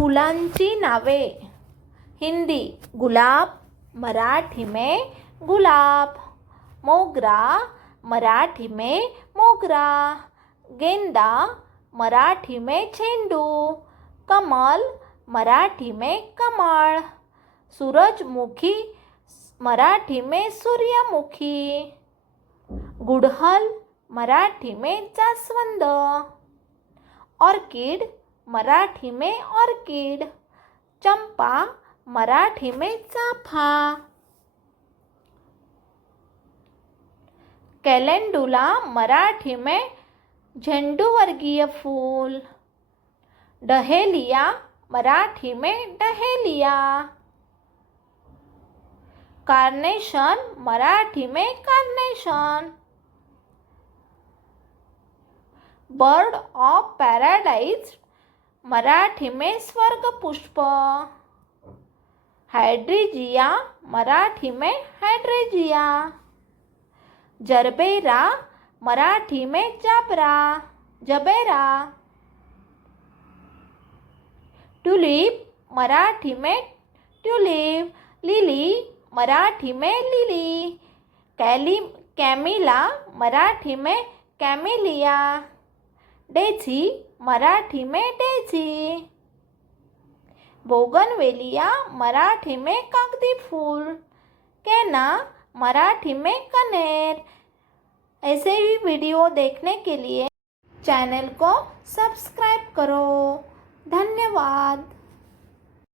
फुलांची नावे. हिंदी गुलाब, मराठी में गुलाब. मोगरा, मराठी में मोगरा. गेंदा, मराठी में झेंडू. कमल, मराठी में कमल. सूरजमुखी, मराठी में सूर्यमुखी. गुड़हल, मराठी में जास्वंद. ऑर्किड, मराठी में ऑर्किड. चंपा, मराठी में चाफा. कैलेंडुला, मराठी में झेंडूवर्गीय फूल. डहेलिया, मराठी में डहेलिया. कार्नेशन, मराठी में carnation. Bird of paradise, Marathi में स्वर्ग पुष्प. हाइड्रीजिया, मराठी में हाइड्रीजिया. जरबेरा, मराठी में जबरा जबेरा. ट्यूलिप, मराठी में ट्यूलिप. लिली, मराठी में लिली. कैमिला, मराठी में कैमिलिया. डेजी, मराठी में डेजी. बोगनवेलिया, मराठी में कागदी फूल. कैना, मराठी में कनेर. ऐसे ही वीडियो देखने के लिए चैनल को सब्सक्राइब करो. धन्यवाद.